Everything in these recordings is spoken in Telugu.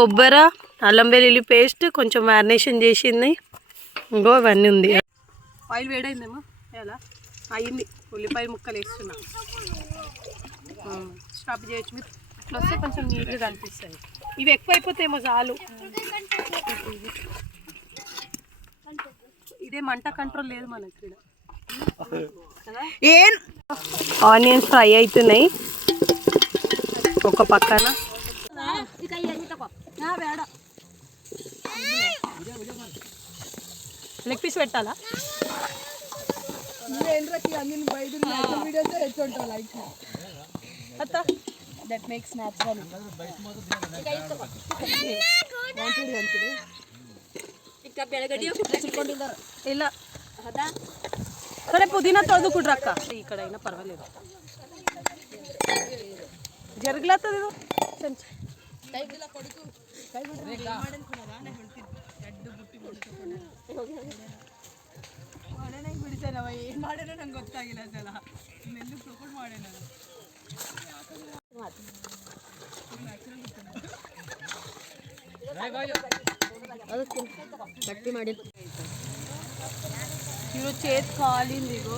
కొబ్బరి అల్లం వెల్లుల్లి పేస్ట్ కొంచెం మ్యారినేషన్ చేసింది. ఇంకో ఇవన్నీ ఉంది. ఆయిల్ వేడైందేమో ఎలా? అయింది ఉల్లిపాయ ముక్కలు వేస్తున్నా. స్టాప్ చేయొచ్చు మీరు. ఇట్లా వస్తే కొంచెం నీట్గా కనిపిస్తాయి ఇవి ఎక్కువైపోతేమో చాలు. ఇదే మంట కంట్రోల్ లేదు మనకి ఇక్కడ. ఏం? ఆనియన్స్ ఫ్రై అవుతున్నాయి. ఒక పక్కన. లెగ్ పీస్ పెట్టాలా నువ్వేంద్రకి అన్ని బయట వీడియోస్ తెచ్చుంటావు లైక్ అత్త దట్ మేక్స్ న్యాచురల్ ఇలా సరే పుదీనా తోదుకుంటారు అక్క ఇక్కడైనా పర్వాలేదు జరుగుతుంది ಏನ್ ಮಾಡ್ಯಾರ ನಂಗೆ ಗೊತ್ತಾಗಿಲ್ಲ ಸಲ ಮೆಲ್ಲು ಪ್ರೊಪೋಸ್ ಮಾಡ್ಯಾನ ఈరోజు చేతి కాలింది ఇగో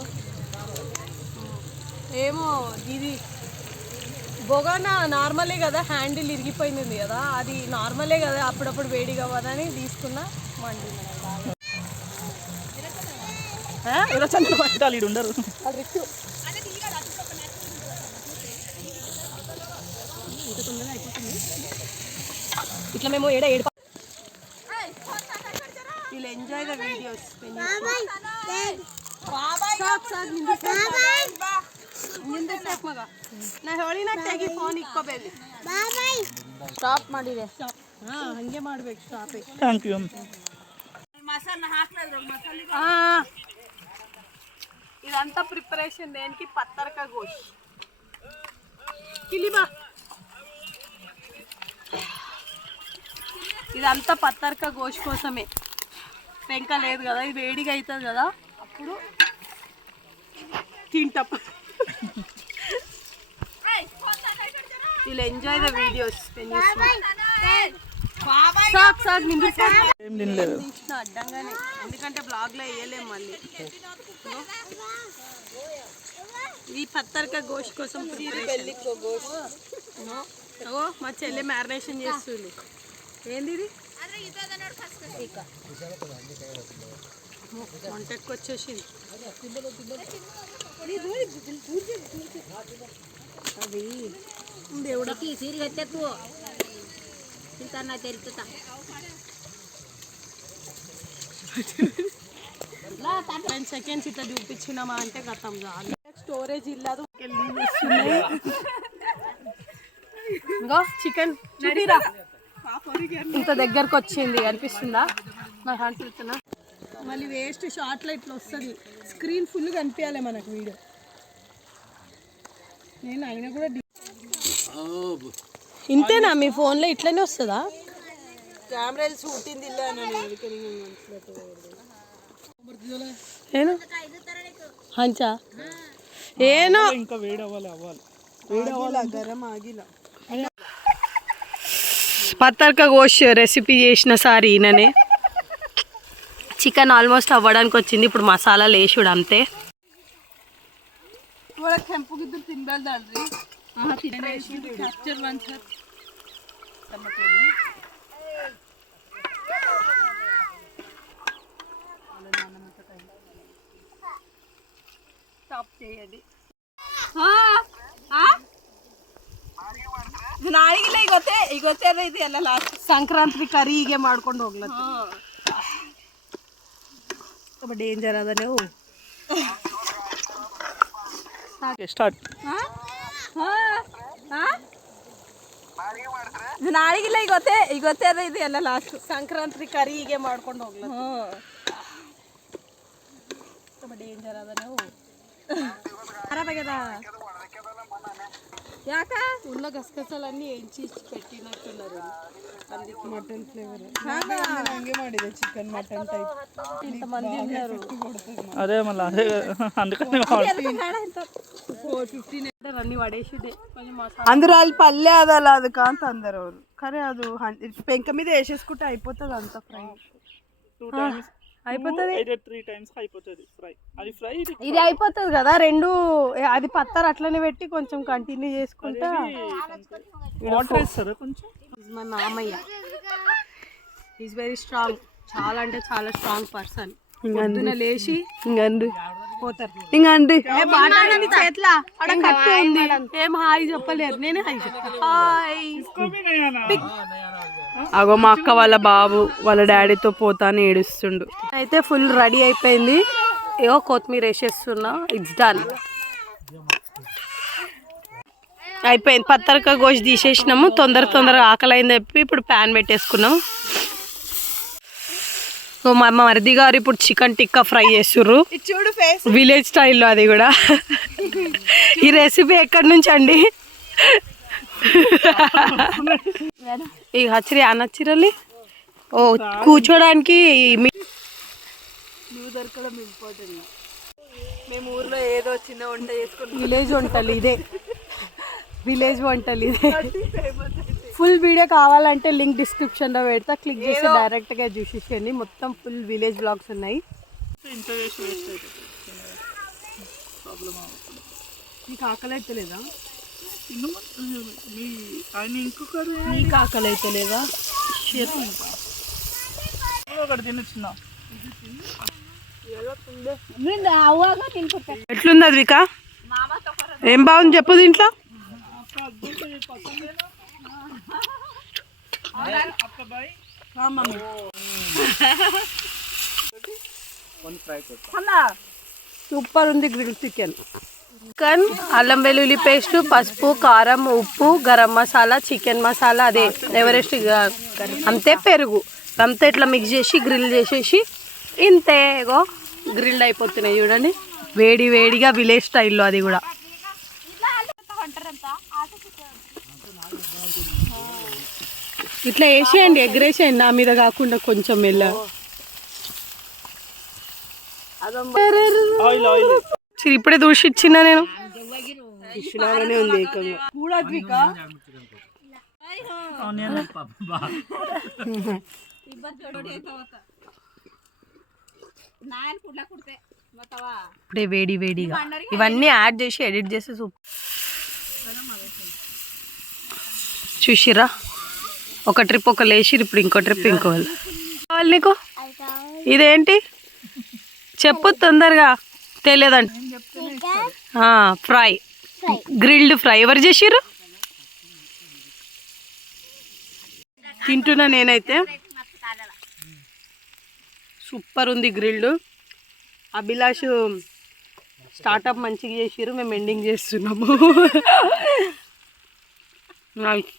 ఏమో ఇది బొగానా నార్మలే కదా హ్యాండిల్ ఇరిగిపోయింది కదా అది నార్మలే కదా అప్పుడప్పుడు వేడిగా అవ్వదని తీసుకున్నా మండి చంద్ర పట్టాలి ఈడు ఉండరు. ఇట్లా మేము ఏడ ఏడు వీళ్ళు ఎంజాయ్ ద వీడియోస్ ನಾ ಹೇಳಿನಾಗಿ ಫೋನ್ ಇಕ್ಕೋಬೇಡಿ ಸ್ಟಾಪ್ ಮಾಡಿದೆ ಹಾ ಹಂಗೆ ಮಾಡ್ಬೇಕು ಸ್ಟಾಪೇ థ్యాంక్ యూ ఇదంతా ప్రిపరేషన్ దేనికి పత్తరక గోష్ కిలిబా ఇదంతా పత్తరక గోష్ కోసమే పెంక లేదు కదా ఇది వేడిగా అవుతుంది కదా అప్పుడు తింటాం వీళ్ళు ఎంజాయ్ ద వీడియోస్ సాక్ సాక్ నిండు ఏం తినలేదు. తీసిన అడ్డంగానే. ఎందుకంటే బ్లాగ్లో వేయలేం మళ్ళీ. ఇది పత్తరక గోష్ కోసం నో. ఓ మా చెల్లె మ్యారినేషన్ చేస్తుంది. ఏంది ఇది? వంటకి వచ్చేసింది దేవుడికి సీరియల్ ఇంత తింటానా తెలుపుతా టెన్ సెకండ్స్ ఇట్లా చూపించినామా అంటే గతం చాలు స్టోరేజ్ ఇల్లదు. ఇంకా చికెన్ చూపిరా. ఇంత దగ్గరకు వచ్చింది అనిపిస్తుందా? మా అనిపిస్తున్నా మళ్ళీ వేస్ట్ షార్ట్లో ఇట్లా వస్తుంది. స్క్రీన్ ఫుల్ కనిపించాలి మనకు వీడియో. నేను అయినా కూడా ఇంతేనా? మీ ఫోన్లో ఇట్లనే వస్తుందా? కెమెరాలు షూటింది హంచా ఏనో? ఇంకా అవ్వాలి గోష్ రెసిపీ చేసిన సారి ఈయననే. చికెన్ ఆల్మోస్ట్ అవ్వడానికి వచ్చింది. ఇప్పుడు మసాలాలు వేసుడు అంతే. ಒಳಗೆ ಕೆಂಪಗಿದ್ದು ತಿನ್ಬಾರ್ದಲ್ರಿ ಕ್ಯಾಪ್ಚರ್ ಒಂದ್ಸರ್ స్టాప్ చేయండి ನಾಳೆಗಿಲ್ಲ ಈಗ ಗೊತ್ತೇ ಈಗ ಗೊತ್ತೇ ಇದು ಎಲ್ಲ ಲಾಸ್ಟ್ ಸಂಕ್ರಾಂತಿ ಕರಿ ಹೀಗೆ ಮಾಡ್ಕೊಂಡು ಹೋಗ್ಲತ್ತ ತುಂಬ ಡೇಂಜರ್ ಅದ ನೀವು స్టార్ట్ ನಾಳೆಗಿಲ್ಲ ಈಗ ಗೊತ್ತೇ ಈಗ ಗೊತ್ತೇ ಅದ ಇದು ಎಲ್ಲ ಲಾಸ್ಟ್ ಸಂಕ್ರಾಂತಿ ಕರಿ ಹೀಗೆ ಮಾಡ್ಕೊಂಡು ಹೋಗ್ಲಿ ತುಂಬ ಡೇಂಜರ್ ಅದ ನಾವು ಖರಾಬಾಗ್ಯದ ಯಾಕ ಉಲ್ಲ ಗಸಗಸಲన్నీ ಎಂಚಿ ಇಚ್ಚಿ పెట్టినట్టున్నారు అందుకు మటన్ ఫ్లేవర్ హంగే ಮಾಡಿದೆ చికెన్ మటన్ టైప్ ఇంత మంది ఉన్నారు అదే మళ్ళీ అదే అందుకనే 415 అందరూ వాళ్ళు పల్లె అది అలా అది కాంత అందరు కానీ అది పెంక మీద వేసేసుకుంటే అయిపోతుంది అంత ఫ్రై. అయిపోతుంది? ఇది అయిపోతుంది కదా రెండు అది పత్తారు అట్లనే పెట్టి కొంచెం కంటిన్యూ చేసుకుంటా. మా మామయ్య. ఈజ్ వెరీ స్ట్రాంగ్ చాలా అంటే చాలా స్ట్రాంగ్ పర్సన్ లేచి ఇంకా పోతారు. ఇంకండి చేతిలో? అక్కడ కట్టు ఉంది. ఏం హాయ్ చెప్పలేరు నేనే హాయ్ అగో మా అక్క వాళ్ళ బాబు వాళ్ళ డాడీతో పోతాను ఏడుస్తుండు. అయితే ఫుల్ రెడీ అయిపోయింది. ఏవో కొత్తిమీర వేసేస్తున్నా. ఇట్స్ డన్ అయిపోయింది. పత్తరక గోష్ తీసేసినాము. తొందర తొందరగా ఆకలి అయింది చెప్పి ఇప్పుడు ప్యాన్ పెట్టేసుకున్నాం సో మా మరిది గారు ఇప్పుడు చికెన్ టిక్కా ఫ్రై చేస్తుర్రు. చూడు ఫేస్ విలేజ్ స్టైల్లో అది కూడా. ఈ రెసిపీ ఎక్కడి నుంచి అండి? ఈ హచ్చిరి అనచ్చిరలి ఓ కూర్చోడానికి మేము ఊర్లో ఏదో చిన్న వంట చేసుకుని విలేజ్ వంటలు ఇదే. విలేజ్ వంటలు ఇదే. ఫుల్ వీడియో కావాలంటే లింక్ డిస్క్రిప్షన్లో పెడతా. క్లిక్ చేసి డైరెక్ట్గా చూసేసేయండి మొత్తం ఫుల్ విలేజ్ బ్లాగ్స్ ఉన్నాయి. మీకు ఆకలి అయితే లేదా మీకు ఆకలి అయితే లేదా ఎట్లుంది అద్విక? ఏం బాగుంది చెప్పు దీంట్లో? సూపర్ ఉంది గ్రిల్ చికెన్. చికెన్ అల్లం వెల్లుల్లి పేస్ట్ పసుపు కారం ఉప్పు గరం మసాలా చికెన్ మసాలా అదే ఎవరెస్ట్ అంతే పెరుగు. అంతే ఇట్లా మిక్స్ చేసి గ్రిల్ చేసేసి ఇంతేగో గ్రిల్ గ్రిల్డ్ అయిపోతున్నాయి చూడండి. వేడి వేడిగా విలేజ్ స్టైల్లో అది కూడా. ఇట్లా వేసేయండి ఎగ్రేసేయండి. నా మీద కాకుండా కొంచెం మెల్ల. ఇప్పుడే దూసి ఇచ్చిన నేను ఇప్పుడే వేడి వేడిగా. ఇవన్నీ యాడ్ చేసి ఎడిట్ చేసి సూప్ చూసిరా ఒక ట్రిప్ ఒక లేచిరు ఇప్పుడు ఇంకో ట్రిప్ ఇంకో వాళ్ళు. కావాలి నీకు? ఇదేంటి? చెప్పు తొందరగా. తెలియదంట. ఫ్రై. Grilled fry. ఎవరు చేసిర్రు? తింటున్నా నేనైతే. సూపర్ ఉంది గ్రిల్డ్. అభిలాష్ స్టార్టప్ మంచిగా చేసిర్రు మేము ఎండింగ్ చేస్తున్నాము.